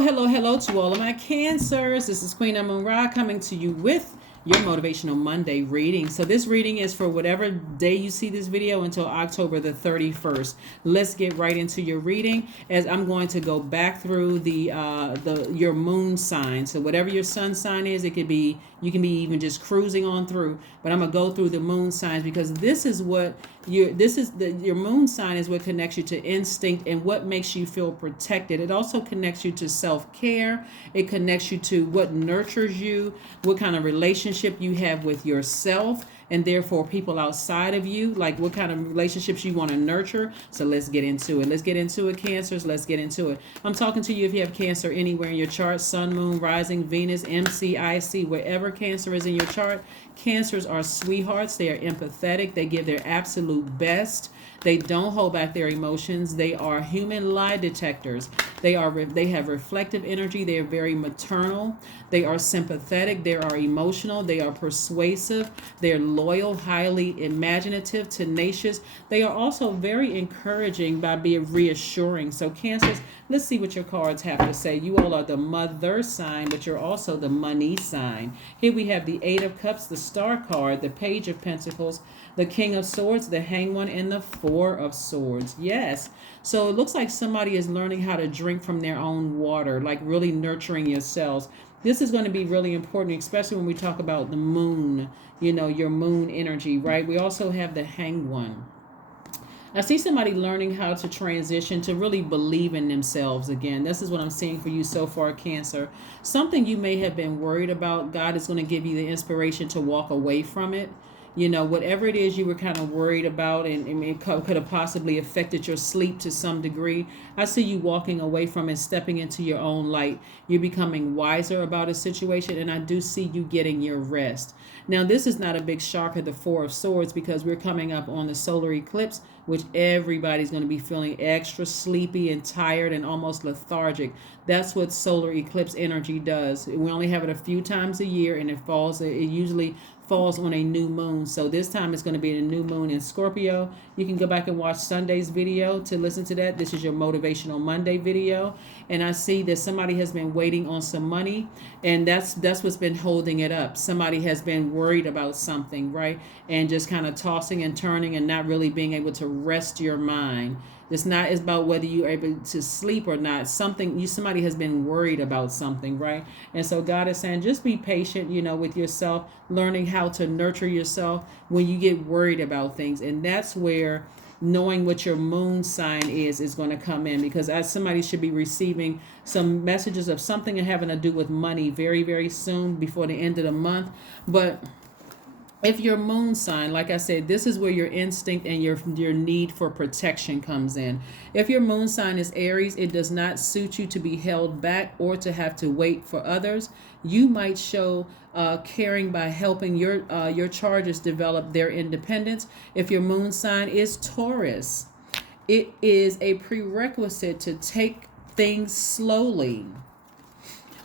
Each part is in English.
Hello to all of my Cancers. This is Queen Amun Ra coming to you with your Motivational Monday reading. So this reading is for whatever day you see this video until October the 31st. Let's get right into your reading, as I'm going to go back through the your moon sign. So whatever your sun sign is, it could be, you can be even just cruising on through, but I'm gonna go through the moon signs, because this is what your moon sign is what connects you to instinct and what makes you feel protected. It also connects you to self-care. It connects you to what nurtures you, what kind of relationship you have with yourself, and therefore people outside of you, like what kind of relationships you want to nurture. So let's get into it. Let's get into it, Cancers. Let's get into it. I'm talking to you if you have Cancer anywhere in your chart: Sun, Moon, Rising, Venus, MCIC, wherever Cancer is in your chart. Cancers are sweethearts. They are empathetic. They give their absolute best. They don't hold back their emotions. They are human lie detectors. They have reflective energy. They are very maternal. They are sympathetic. They are emotional. They are persuasive. They're loyal, highly imaginative, tenacious. They are also very encouraging by being reassuring. So Cancers, let's see what your cards have to say. You all are the mother sign, but you're also the money sign. Here we have the Eight of Cups, the Star card, the Page of Pentacles, the King of Swords, the Hanged One, and the Four of Swords. Yes. So it looks like somebody is learning how to drink from their own water, like really nurturing yourselves. This is going to be really important, especially when we talk about the moon, your moon energy, right? We also have the Hanged One. I see somebody learning how to transition to really believe in themselves again. This is what I'm seeing for you so far, Cancer. Something you may have been worried about, God is going to give you the inspiration to walk away from it. Whatever it is you were kind of worried about, and it could have possibly affected your sleep to some degree. I see you walking away from it, stepping into your own light. You're becoming wiser about a situation, and I do see you getting your rest. Now, this is not a big shocker, the Four of Swords, because we're coming up on the solar eclipse, which everybody's going to be feeling extra sleepy and tired and almost lethargic. That's what solar eclipse energy does. We only have it a few times a year, and it usually falls on a new moon. So this time it's going to be a new moon in Scorpio. You can go back and watch Sunday's video to listen to that. This is your Motivational Monday video. And I see that somebody has been waiting on some money, and that's what's been holding it up. Somebody has been worried about something, right? And just kind of tossing and turning and not really being able to rest your mind. It's not about whether you're able to sleep or not. Somebody has been worried about something, right? And so God is saying, just be patient, with yourself, learning how to nurture yourself when you get worried about things. And that's where knowing what your moon sign is going to come in, because as somebody should be receiving some messages of something having to do with money very, very soon before the end of the month. But if your moon sign, like I said, this is where your instinct and your need for protection comes in. If your moon sign is Aries, it does not suit you to be held back or to have to wait for others. You might show caring by helping your charges develop their independence. If your moon sign is Taurus, it is a prerequisite to take things slowly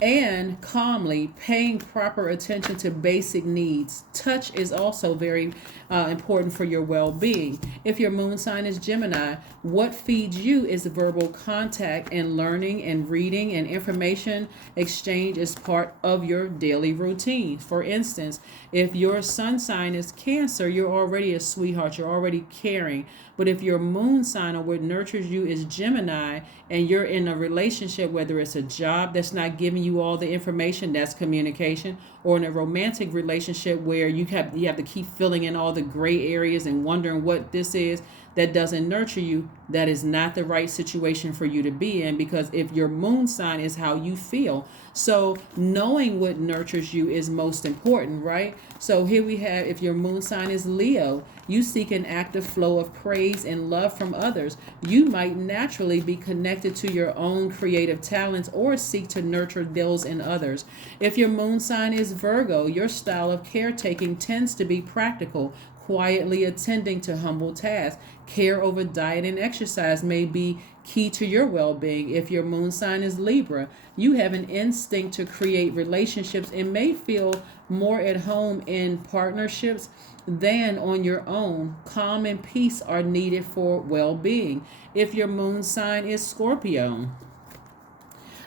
and calmly, paying proper attention to basic needs. Touch is also very important for your well-being. If your moon sign is Gemini, what feeds you is verbal contact, and learning and reading and information exchange is part of your daily routine. For instance, if your sun sign is Cancer, you're already a sweetheart, you're already caring. But if your moon sign, or what nurtures you, is Gemini, and you're in a relationship, whether it's a job that's not giving you all the information, that's communication, or in a romantic relationship where you have to keep filling in all the gray areas and wondering what this is, that doesn't nurture you, that is not the right situation for you to be in, because if your moon sign is how you feel. So knowing what nurtures you is most important, right? So here we have, if your moon sign is Leo, you seek an active flow of praise and love from others. You might naturally be connected to your own creative talents or seek to nurture those in others. If your moon sign is Virgo, your style of caretaking tends to be practical, quietly attending to humble tasks. Care over diet and exercise may be key to your well-being. If your moon sign is Libra, you have an instinct to create relationships and may feel more at home in partnerships than on your own. Calm and peace are needed for well-being. If your moon sign is Scorpio,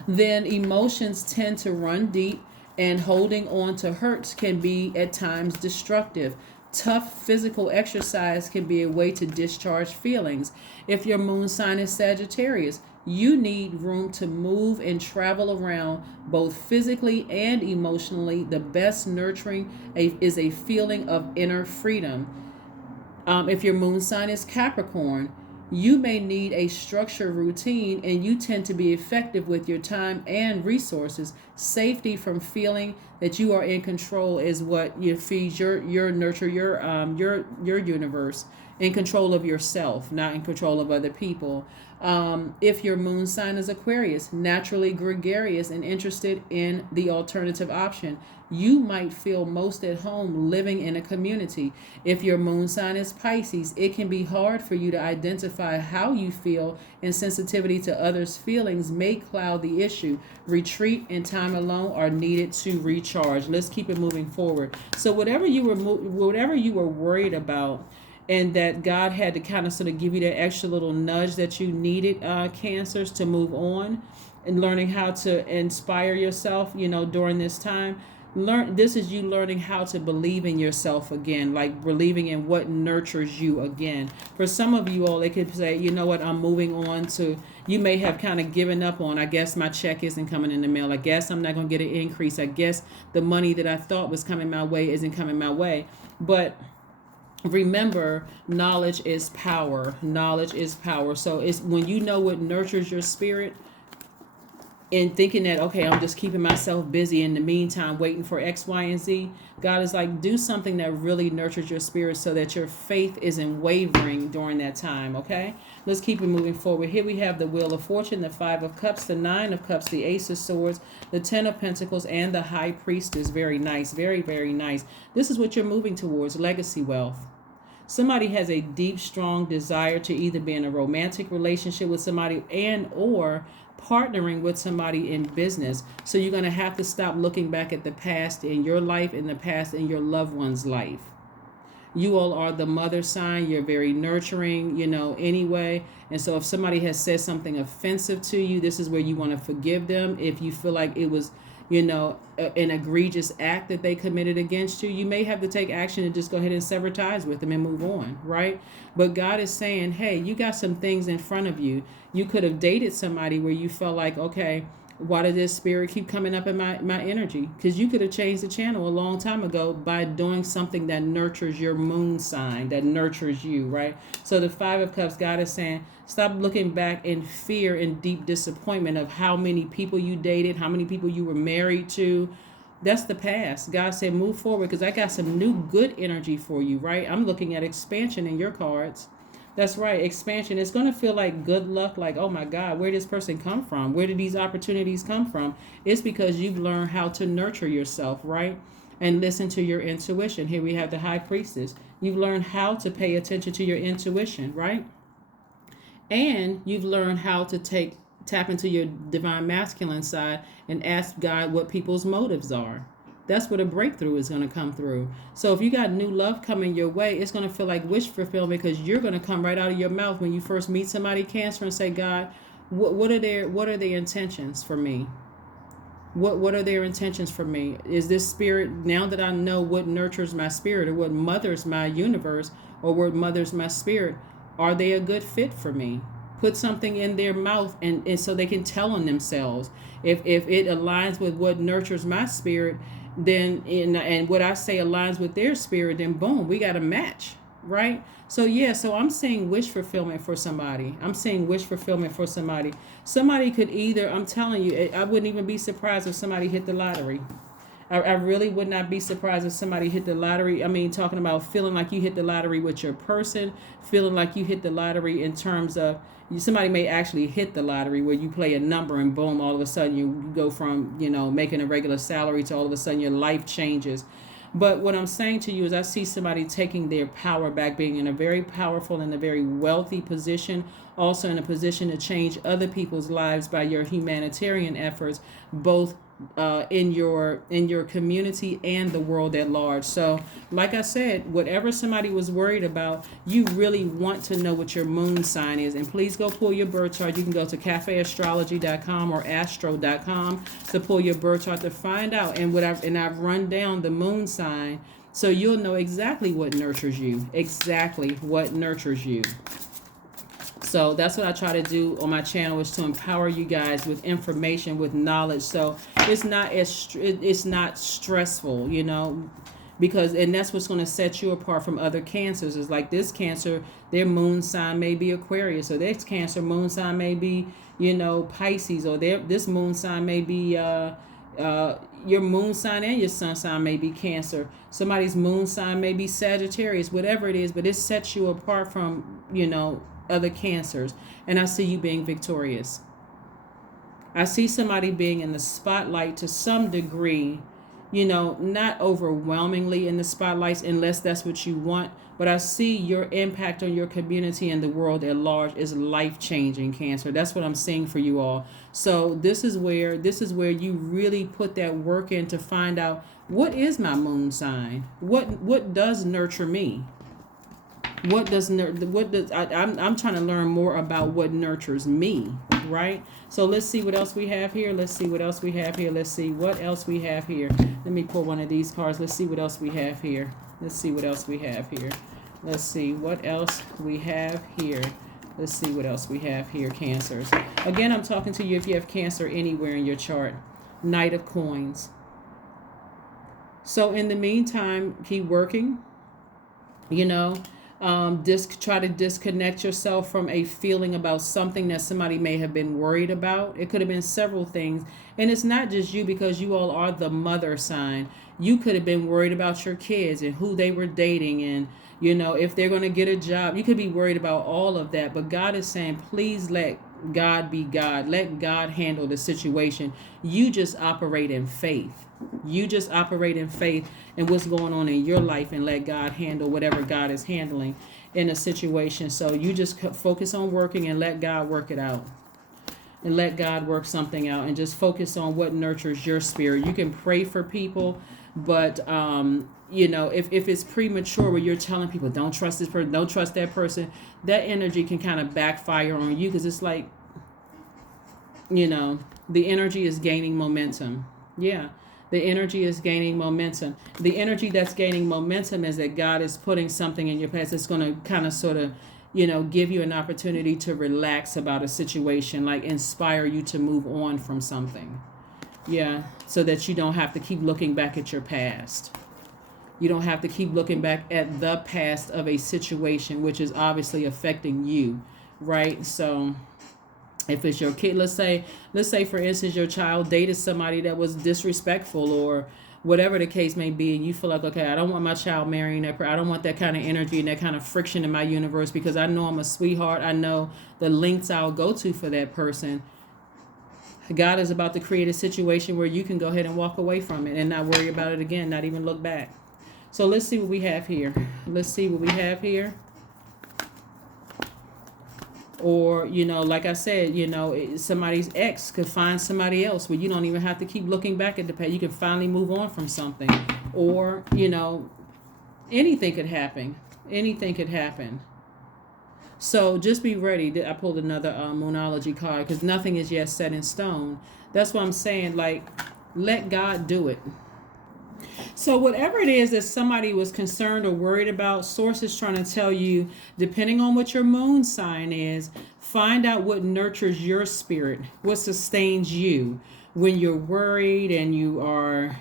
Then emotions tend to run deep, and holding on to hurts can be at times destructive. Tough physical exercise can be a way to discharge feelings. If your moon sign is Sagittarius, you need room to move and travel around both physically and emotionally. The best nurturing is a feeling of inner freedom. If your moon sign is Capricorn, you may need a structured routine, and you tend to be effective with your time and resources. Safety from feeling that you are in control is what you feeds your nurture your universe, in control of yourself, not in control of other people. If your moon sign is Aquarius, naturally gregarious and interested in the alternative option, you might feel most at home living in a community. If your moon sign is Pisces, it can be hard for you to identify how you feel, and sensitivity to others' feelings may cloud the issue. Retreat and time alone are needed to recharge. Let's keep it moving forward. So whatever you were worried about, and that God had to kind of sort of give you that extra little nudge that you needed, Cancers, to move on, and learning how to inspire yourself, during this time. This is you learning how to believe in yourself again, like believing in what nurtures you again. For some of you all, they could say, you know what, I'm moving on to, you may have kind of given up on, I guess my check isn't coming in the mail. I guess I'm not going to get an increase. I guess the money that I thought was coming my way isn't coming my way. But remember, knowledge is power. Knowledge is power. So it's when you know what nurtures your spirit, and thinking that, okay, I'm just keeping myself busy in the meantime, waiting for X, Y, and Z. God is like, do something that really nurtures your spirit so that your faith isn't wavering during that time, okay? Let's keep it moving forward. Here we have the Wheel of Fortune, the Five of Cups, the Nine of Cups, the Ace of Swords, the Ten of Pentacles, and the High Priestess. Very nice. Very, very nice. This is what you're moving towards, legacy wealth. Somebody has a deep, strong desire to either be in a romantic relationship with somebody and or partnering with somebody in business. So you're going to have to stop looking back at the past in your life, in the past in your loved one's life. You all are the mother sign. You're very nurturing, anyway. And so if somebody has said something offensive to you, this is where you want to forgive them. If you feel like it was, an egregious act that they committed against you, you may have to take action and just go ahead and sever ties with them and move on, right? But God is saying, hey, you got some things in front of you. You could have dated somebody where you felt like, okay, why did this spirit keep coming up in my energy? Because you could have changed the channel a long time ago by doing something that nurtures your moon sign, that nurtures you, right? So the Five of Cups, God is saying, stop looking back in fear and deep disappointment of how many people you dated, how many people you were married to. That's the past. God said, move forward because I got some new good energy for you, right? I'm looking at expansion in your cards. That's right, expansion. It's going to feel like good luck, like, oh my God, where did this person come from? Where did these opportunities come from? It's because you've learned how to nurture yourself, right? And listen to your intuition. Here we have the High Priestess. You've learned how to pay attention to your intuition, right? And you've learned how to tap into your divine masculine side and ask God what people's motives are. That's where the breakthrough is going to come through. So if you got new love coming your way, it's going to feel like wish fulfillment because you're going to come right out of your mouth when you first meet somebody, Cancer, and say, God, what are their intentions for me? What are their intentions for me? Is this spirit, now that I know what nurtures my spirit or what mothers my universe or what mothers my spirit, are they a good fit for me? Put something in their mouth and so they can tell on themselves. If it aligns with what nurtures my spirit, then and what I say aligns with their spirit, then boom, we got a match, right? So I'm seeing wish fulfillment for somebody. Somebody could either, I'm telling you, I wouldn't even be surprised if somebody hit the lottery. I really would not be surprised if somebody hit the lottery. I mean, talking about feeling like you hit the lottery with your person, feeling like you hit the lottery in terms of somebody may actually hit the lottery where you play a number and boom, all of a sudden you go from, making a regular salary to all of a sudden your life changes. But what I'm saying to you is I see somebody taking their power back, being in a very powerful and a very wealthy position, also in a position to change other people's lives by your humanitarian efforts, both in your community and the world at large. So like I said, whatever somebody was worried about, you really want to know what your moon sign is. And please go pull your birth chart. You can go to cafeastrology.com or astro.com to pull your birth chart to find out. And I've run down the moon sign, so you'll know exactly what nurtures you. Exactly what nurtures you. So that's what I try to do on my channel, is to empower you guys with information, with knowledge. So it's not stressful, you know, and that's what's going to set you apart from other cancers. Is like this Cancer, their moon sign may be Aquarius, or this Cancer moon sign may be, you know, Pisces, or this moon sign may be your moon sign and your sun sign may be Cancer. Somebody's moon sign may be Sagittarius, whatever it is, but it sets you apart from, you know, other cancers. And I see you being victorious. I see somebody being in the spotlight to some degree, you know, not overwhelmingly in the spotlights unless that's what you want, but I see your impact on your community and the world at large is life-changing, Cancer. That's what I'm seeing for you all. So this is where you really put that work in to find out, what is my moon sign? What does nurture me? I'm trying to learn more about what nurtures me, right? So let's see what else we have here. Let's see what else we have here. Let's see what else we have here. Let me pull one of these cards. Let's see what else we have here. Let's see what else we have here. Let's see what else we have here. Let's see what else we have here, Cancers. Again, I'm talking to you if you have Cancer anywhere in your chart. Knight of Coins. So in the meantime, keep working, you know. Try to disconnect yourself from a feeling about something that somebody may have been worried about. It could have been several things, and it's not just you, because you all are the mother sign. You could have been worried about your kids and who they were dating, and you know, if they're going to get a job. You could be worried about all of that, but God is saying, please let God be God. Let God handle the situation. You just operate in faith. You just operate in faith in what's going on in your life, and let God handle whatever God is handling in a situation. So you just focus on working and let God work it out. And let God work something out, and just focus on what nurtures your spirit. You can pray for people, but you know, if it's premature where you're telling people, don't trust this person, don't trust that person, that energy can kind of backfire on you, because it's like, you know, the energy is gaining momentum. Yeah, the energy is gaining momentum. The energy that's gaining momentum is that God is putting something in your past that's going to kind of sort of, you know, give you an opportunity to relax about a situation, like inspire you to move on from something. Yeah, so that you don't have to keep looking back at your past. You don't have to keep looking back at the past of a situation which is obviously affecting you, right? So if it's your kid, let's say for instance, your child dated somebody that was disrespectful or whatever the case may be, and you feel like, okay, I don't want my child marrying that person. I don't want that kind of energy and that kind of friction in my universe, because I know I'm a sweetheart. I know the lengths I'll go to for that person. God is about to create a situation where you can go ahead and walk away from it and not worry about it again, not even look back. So let's see what we have here. Let's see what we have here. Or, you know, like I said, you know, somebody's ex could find somebody else where you don't even have to keep looking back at the past. You can finally move on from something. Or, you know, anything could happen. Anything could happen. So just be ready. I pulled another Moonology card, because nothing is yet set in stone. That's what I'm saying. Like, let God do it. So whatever it is that somebody was concerned or worried about, Source is trying to tell you, depending on what your moon sign is, find out what nurtures your spirit, what sustains you when you're worried and you are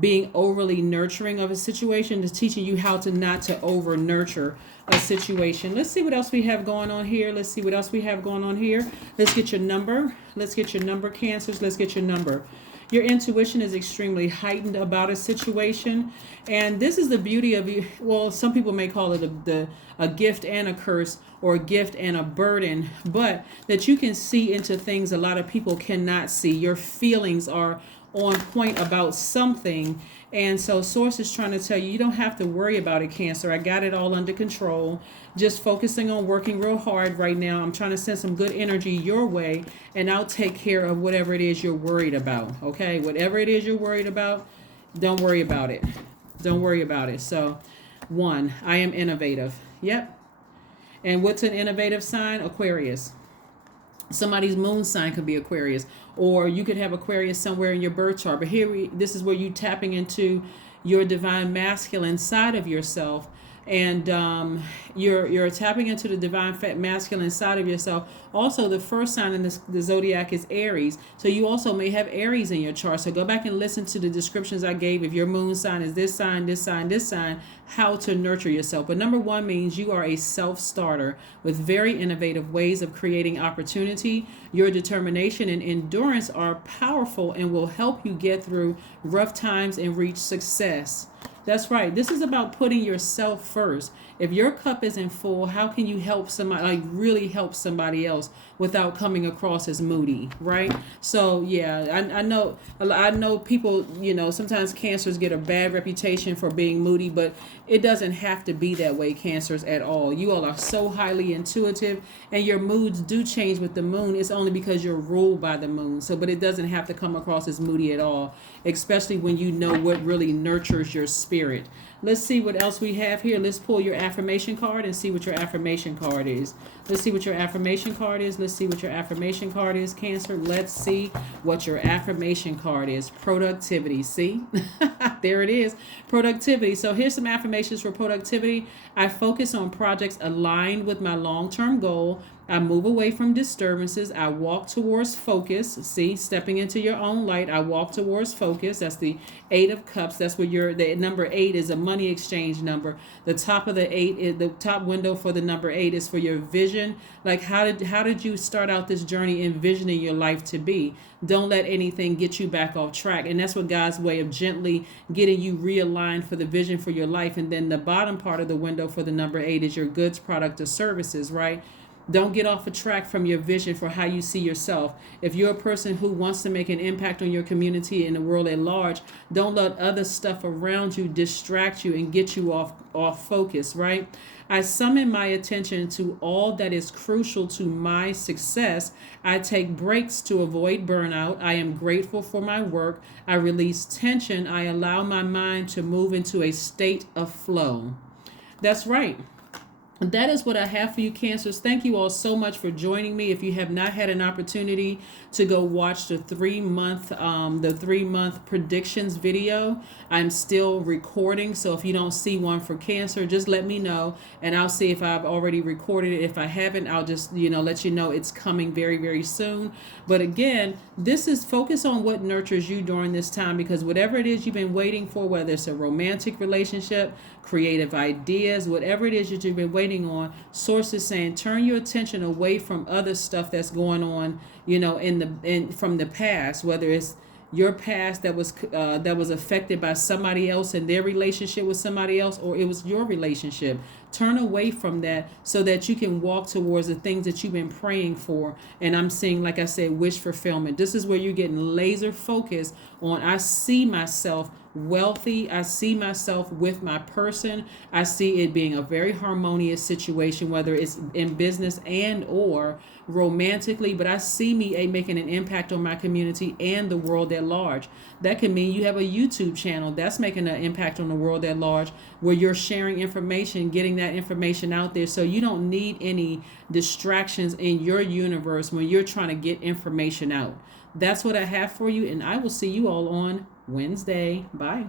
being overly nurturing of a situation. Is teaching you how to not to over nurture a situation. Let's see what else we have going on here. Let's see what else we have going on here. Let's get your number. Let's get your number, Cancers. Let's get your number. Your intuition is extremely heightened about a situation. And this is the beauty of you. Well, some people may call it a gift and a curse, or a gift and a burden, but that you can see into things a lot of people cannot see. Your feelings are on point about something. And so Source is trying to tell you, you don't have to worry about it, Cancer. I got it all under control. Just focusing on working real hard right now. I'm trying to send some good energy your way, and I'll take care of whatever it is you're worried about. Okay? Whatever it is you're worried about, don't worry about it. Don't worry about it. So, 1, I am innovative. Yep. And what's an innovative sign? Aquarius. Somebody's moon sign could be Aquarius, or you could have Aquarius somewhere in your birth chart. But this is where you tapping into your divine masculine side of yourself, and you're tapping into the divine masculine side of yourself. Also, the first sign in the zodiac is Aries, so you also may have Aries in your chart. So go back and listen to the descriptions I gave. If your moon sign is this sign, this sign, this sign, how to nurture yourself. But number 1 means you are a self-starter with very innovative ways of creating opportunity. Your determination and endurance are powerful and will help you get through rough times and reach success. That's right. This is about putting yourself first. If your cup isn't full, how can you help somebody, like really help somebody else without coming across as moody, right? So yeah, I know people, sometimes Cancers get a bad reputation for being moody, but it doesn't have to be that way, Cancers, at all. You all are so highly intuitive, and your moods do change with the moon. It's only because you're ruled by the moon. So, but it doesn't have to come across as moody at all, especially when you know what really nurtures your spirit. Let's see what else we have here. Let's pull your affirmation card and see what your affirmation card is. Let's see what your affirmation card is. Let's see what your affirmation card is, Cancer. Let's see what your affirmation card is. Productivity. See? There it is. Productivity. So here's some affirmations for productivity. I focus on projects aligned with my long-term goal. I move away from disturbances. I walk towards focus. See, stepping into your own light. I walk towards focus. That's the 8 of Cups. That's where the number 8 is a money exchange number. The top of the 8 is the top window for the number 8 is for your vision. Like how did you start out this journey envisioning your life to be? Don't let anything get you back off track. And that's what God's way of gently getting you realigned for the vision for your life. And then the bottom part of the window for the number 8 is your goods, product, or services, right? Don't get off a track from your vision for how you see yourself. If you're a person who wants to make an impact on your community and the world at large, don't let other stuff around you distract you and get you off focus, right? I summon my attention to all that is crucial to my success. I take breaks to avoid burnout. I am grateful for my work. I release tension. I allow my mind to move into a state of flow. That's right. That is what I have for you, Cancers. Thank you all so much for joining me. If you have not had an opportunity to go watch the 3-month predictions video, I'm still recording. So if you don't see one for Cancer, just let me know and I'll see if I've already recorded it. If I haven't, I'll just, let you know it's coming very, very soon. But again, this is focus on what nurtures you during this time, because whatever it is you've been waiting for, whether it's a romantic relationship, creative ideas, whatever it is that you've been waiting on, Source is saying turn your attention away from other stuff that's going on, from the past, whether it's your past that was affected by somebody else and their relationship with somebody else, or it was your relationship. Turn away from that so that you can walk towards the things that you've been praying for. And I'm seeing, like I said, wish fulfillment. This is where you're getting laser focused on, I see myself wealthy. I see myself with my person. I see it being a very harmonious situation, whether it's in business and or romantically, but I see me making an impact on my community and the world at large. That can mean you have a YouTube channel that's making an impact on the world at large, where you're sharing information, getting that information out there, so you don't need any distractions in your universe when you're trying to get information out. That's what I have for you, and I will see you all on Wednesday. Bye.